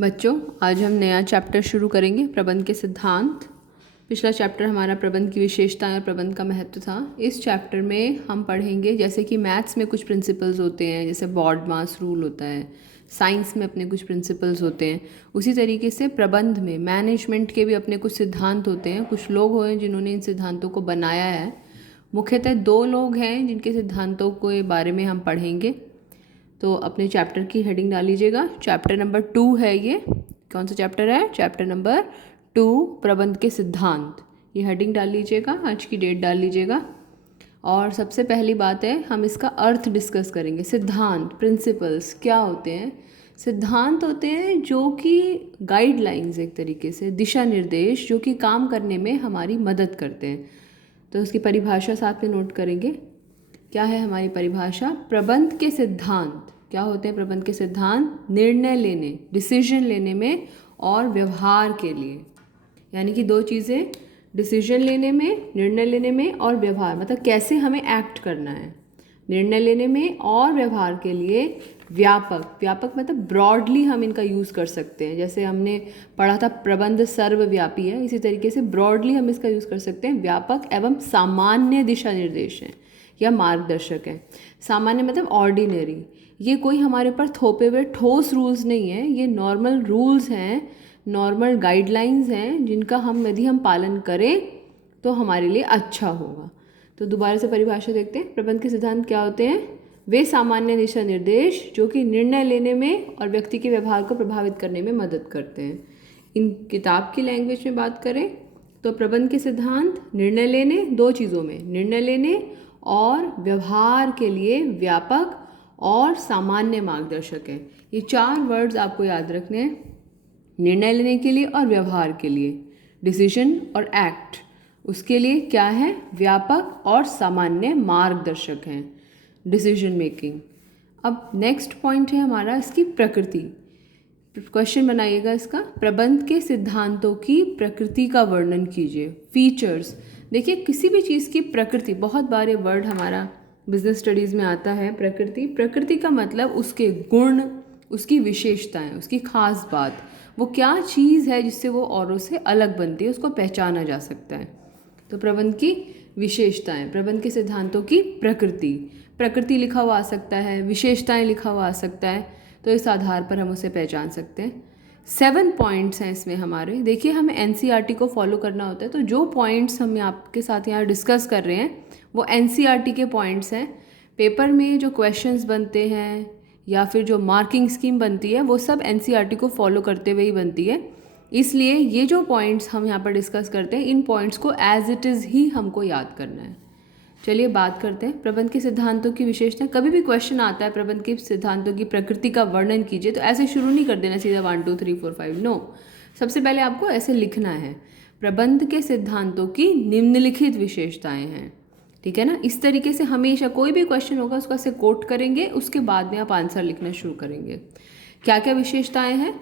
बच्चों, आज हम नया चैप्टर शुरू करेंगे, प्रबंध के सिद्धांत। पिछला चैप्टर हमारा प्रबंध की विशेषताएं और प्रबंध का महत्व था। इस चैप्टर में हम पढ़ेंगे जैसे कि मैथ्स में कुछ प्रिंसिपल्स होते हैं, जैसे बॉड मास रूल होता है, साइंस में अपने कुछ प्रिंसिपल्स होते हैं, उसी तरीके से प्रबंध में मैनेजमेंट के भी अपने कुछ सिद्धांत होते हैं। कुछ लोग हैं जिन्होंने इन सिद्धांतों को बनाया है। मुख्यतः 2 लोग हैं जिनके सिद्धांतों के बारे में हम पढ़ेंगे। तो अपने चैप्टर की हेडिंग डाल लीजिएगा। चैप्टर नंबर 2 है ये। कौन सा चैप्टर है? चैप्टर नंबर 2, प्रबंध के सिद्धांत। ये हेडिंग डाल लीजिएगा, आज की डेट डाल लीजिएगा। और सबसे पहली बात है, हम इसका अर्थ डिस्कस करेंगे। सिद्धांत, प्रिंसिपल्स क्या होते हैं? सिद्धांत होते हैं जो कि गाइडलाइंस, एक तरीके से दिशा निर्देश, जो कि काम करने में हमारी मदद करते हैं। तो उसकी परिभाषा साथ में नोट करेंगे। क्या है हमारी परिभाषा? प्रबंध के सिद्धांत क्या होते हैं? प्रबंध के सिद्धांत निर्णय लेने, डिसीजन लेने में और व्यवहार के लिए, यानी कि 2 चीज़ें, डिसीजन लेने में, निर्णय लेने में, और व्यवहार मतलब कैसे हमें एक्ट करना है। निर्णय लेने में और व्यवहार के लिए व्यापक मतलब ब्रॉडली हम इनका यूज़ कर सकते हैं। जैसे हमने पढ़ा था प्रबंध सर्वव्यापी है, इसी तरीके से ब्रॉडली हम इसका यूज़ कर सकते हैं। व्यापक एवं सामान्य दिशा निर्देश हैं या मार्गदर्शक है। सामान्य मतलब ऑर्डिनरी, ये कोई हमारे पर थोपे हुए ठोस रूल्स नहीं है, ये नॉर्मल रूल्स हैं, नॉर्मल गाइडलाइंस हैं, जिनका यदि हम पालन करें तो हमारे लिए अच्छा होगा। तो दोबारा से परिभाषा देखते हैं। प्रबंध के सिद्धांत क्या होते हैं? वे सामान्य दिशा निर्देश जो कि निर्णय लेने में और व्यक्ति के व्यवहार को प्रभावित करने में मदद करते हैं। इन किताब की लैंग्वेज में बात करें तो प्रबंध के सिद्धांत निर्णय लेने, 2 चीज़ों में, निर्णय लेने और व्यवहार के लिए व्यापक और सामान्य मार्गदर्शक है। ये 4 वर्ड्स आपको याद रखने हैं। निर्णय लेने के लिए और व्यवहार के लिए, डिसीजन और एक्ट, उसके लिए क्या है? व्यापक और सामान्य मार्गदर्शक हैं, डिसीजन मेकिंग। अब नेक्स्ट पॉइंट है हमारा इसकी प्रकृति। क्वेश्चन बनाइएगा इसका, प्रबंध के सिद्धांतों की प्रकृति का वर्णन कीजिए। फीचर्स, देखिए किसी भी चीज़ की प्रकृति, बहुत बार ये वर्ड हमारा बिजनेस स्टडीज़ में आता है। प्रकृति का मतलब उसके गुण, उसकी विशेषताएं, उसकी खास बात, वो क्या चीज़ है जिससे वो औरों से अलग बनती है, उसको पहचाना जा सकता है। तो प्रबंध की विशेषताएं, प्रबंध के सिद्धांतों की प्रकृति लिखा हुआ आ सकता है, विशेषताएं लिखा हुआ आ सकता है, तो इस आधार पर हम उसे पहचान सकते हैं। 7 पॉइंट्स हैं इसमें हमारे। देखिए हमें एनसीईआरटी को फॉलो करना होता है, तो जो पॉइंट्स हम आपके साथ यहाँ डिस्कस कर रहे हैं वो एनसीईआरटी के पॉइंट्स हैं। पेपर में जो क्वेश्चंस बनते हैं या फिर जो मार्किंग स्कीम बनती है वो सब एनसीईआरटी को फॉलो करते हुए ही बनती है। इसलिए ये जो पॉइंट्स हम यहाँ पर डिस्कस करते हैं, इन पॉइंट्स को एज इट इज़ ही हमको याद करना है। चलिए बात करते हैं प्रबंध के सिद्धांतों की विशेषता। कभी भी क्वेश्चन आता है प्रबंध के सिद्धांतों की प्रकृति का वर्णन कीजिए, तो ऐसे शुरू नहीं कर देना सीधा 1 2 3 4 5, नो। सबसे पहले आपको ऐसे लिखना है, प्रबंध के सिद्धांतों की निम्नलिखित विशेषताएं हैं। ठीक है ना? इस तरीके से हमेशा कोई भी क्वेश्चन होगा उसको ऐसे कोट करेंगे, उसके बाद में आप आंसर लिखना शुरू करेंगे। क्या क्या विशेषताएं हैं?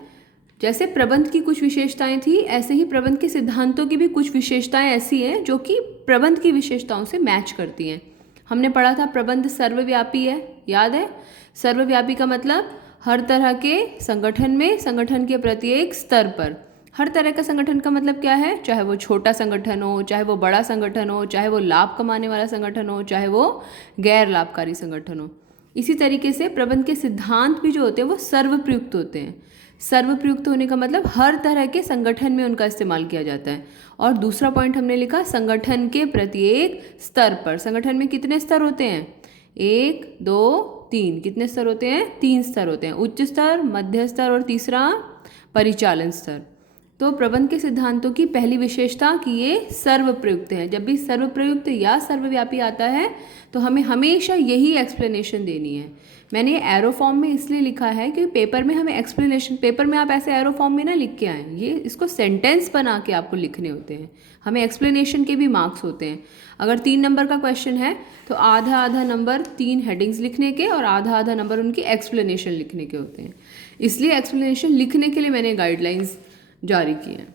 जैसे प्रबंध की कुछ विशेषताएं थी, ऐसे ही प्रबंध के सिद्धांतों की भी कुछ विशेषताएं ऐसी हैं जो कि प्रबंध की विशेषताओं से मैच करती हैं। हमने पढ़ा था प्रबंध सर्वव्यापी है, याद है? सर्वव्यापी का मतलब हर तरह के संगठन में, संगठन के प्रत्येक स्तर पर। हर तरह का संगठन का मतलब क्या है? चाहे वो छोटा संगठन हो, चाहे वो बड़ा संगठन हो, चाहे वो लाभ कमाने वाला संगठन हो, चाहे वो गैर लाभकारी संगठन हो। इसी तरीके से प्रबंध के सिद्धांत भी जो होते हैं वो सर्वप्रयुक्त होते हैं। सर्वप्रयुक्त होने का मतलब हर तरह के संगठन में उनका इस्तेमाल किया जाता है। और दूसरा पॉइंट हमने लिखा, संगठन के प्रत्येक स्तर पर। संगठन में कितने स्तर होते हैं? 1 2 3। कितने स्तर होते हैं? 3 स्तर होते हैं, उच्च स्तर, मध्य स्तर और तीसरा परिचालन स्तर। तो प्रबंध के सिद्धांतों की पहली विशेषता कि ये सर्वप्रयुक्त हैं। जब भी सर्वप्रयुक्त या सर्वव्यापी आता है तो हमें हमेशा यही एक्सप्लेनेशन देनी है। मैंने ये एरो फॉर्म में इसलिए लिखा है कि पेपर में हमें एक्सप्लेनेशन, पेपर में आप ऐसे एरो फॉर्म में ना लिख के आएँ, ये इसको सेंटेंस बना के आपको लिखने होते हैं। हमें एक्सप्लेनेशन के भी मार्क्स होते हैं। अगर 3 नंबर का क्वेश्चन है तो आधा आधा नंबर 3 हेडिंग्स लिखने के और आधा आधा नंबर उनकी एक्सप्लेनेशन लिखने के होते हैं। इसलिए एक्सप्लेनेशन लिखने के लिए मैंने गाइडलाइंस जारी की है।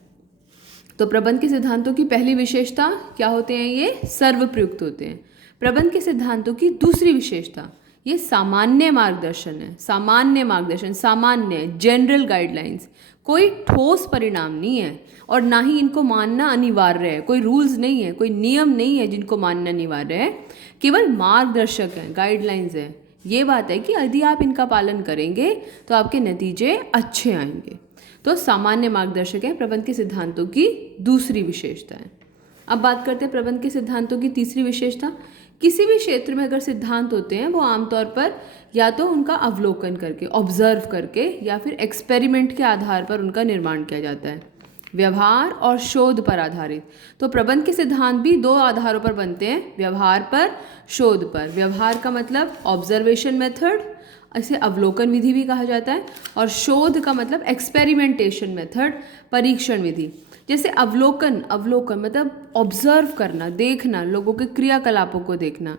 तो प्रबंध के सिद्धांतों की पहली विशेषता क्या होते हैं? ये सर्वप्रयुक्त होते हैं। प्रबंध के सिद्धांतों की दूसरी विशेषता ये सामान्य मार्गदर्शन है, सामान्य मार्गदर्शन, सामान्य जनरल गाइडलाइंस, कोई ठोस परिणाम नहीं है और ना ही इनको मानना अनिवार्य है। कोई रूल्स नहीं है, कोई नियम नहीं है जिनको मानना अनिवार्य है, केवल मार्गदर्शक हैं, गाइडलाइंस है। ये बात है कि यदि आप इनका पालन करेंगे तो आपके नतीजे अच्छे आएंगे। तो सामान्य मार्गदर्शक है प्रबंध के सिद्धांतों की दूसरी विशेषता है। अब बात करते हैं प्रबंध के सिद्धांतों की तीसरी विशेषता। किसी भी क्षेत्र में अगर सिद्धांत होते हैं वो आमतौर पर या तो उनका अवलोकन करके, ऑब्जर्व करके, या फिर एक्सपेरिमेंट के आधार पर उनका निर्माण किया जाता है, व्यवहार और शोध पर आधारित। तो प्रबंध के सिद्धांत भी दो आधारों पर बनते हैं, व्यवहार पर, शोध पर। व्यवहार का मतलब ऑब्जर्वेशन मेथड, इसे अवलोकन विधि भी कहा जाता है, और शोध का मतलब एक्सपेरिमेंटेशन मेथड, परीक्षण विधि। जैसे अवलोकन, अवलोकन मतलब ऑब्जर्व करना, देखना, लोगों के क्रियाकलापों को देखना।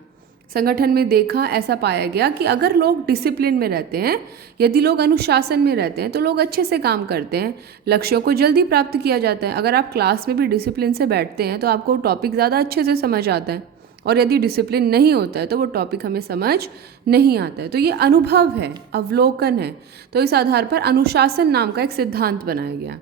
संगठन में देखा, ऐसा पाया गया कि अगर लोग डिसिप्लिन में रहते हैं, यदि लोग अनुशासन में रहते हैं तो लोग अच्छे से काम करते हैं, लक्ष्यों को जल्दी प्राप्त किया जाता है। अगर आप क्लास में भी डिसिप्लिन से बैठते हैं तो आपको टॉपिक ज़्यादा अच्छे से समझ आता है, और यदि डिसिप्लिन नहीं होता है तो वो टॉपिक हमें समझ नहीं आता है। तो ये अनुभव है, अवलोकन है। तो इस आधार पर अनुशासन नाम का एक सिद्धांत बनाया गया।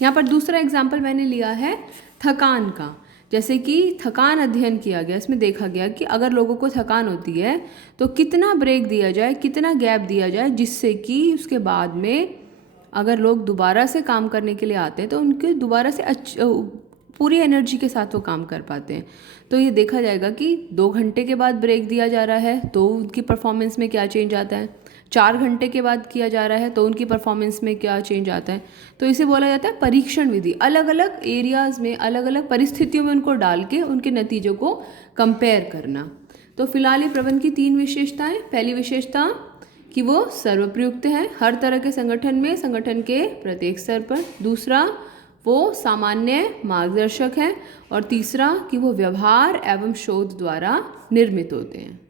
यहाँ पर दूसरा एग्जाम्पल मैंने लिया है थकान का। जैसे कि थकान अध्ययन किया गया, इसमें देखा गया कि अगर लोगों को थकान होती है तो कितना ब्रेक दिया जाए, कितना गैप दिया जाए, जिससे कि उसके बाद में अगर लोग दोबारा से काम करने के लिए आते हैं तो उनके दोबारा से पूरी एनर्जी के साथ वो काम कर पाते हैं। तो ये देखा जाएगा कि 2 घंटे के बाद ब्रेक दिया जा रहा है तो उनकी परफॉर्मेंस में क्या चेंज आता है, 4 घंटे के बाद किया जा रहा है तो उनकी परफॉर्मेंस में क्या चेंज आता है। तो इसे बोला जाता है परीक्षण विधि। अलग अलग एरियाज़ में, अलग अलग परिस्थितियों में उनको डाल के उनके नतीजों को कंपेयर करना। तो फिलहाल ये प्रबंध की 3 विशेषताएं। पहली विशेषता कि वो सर्वप्रयुक्त है हर तरह के संगठन में, संगठन के प्रत्येक स्तर पर। दूसरा, वो सामान्य मार्गदर्शक है। और तीसरा कि वो व्यवहार एवं शोध द्वारा निर्मित होते हैं।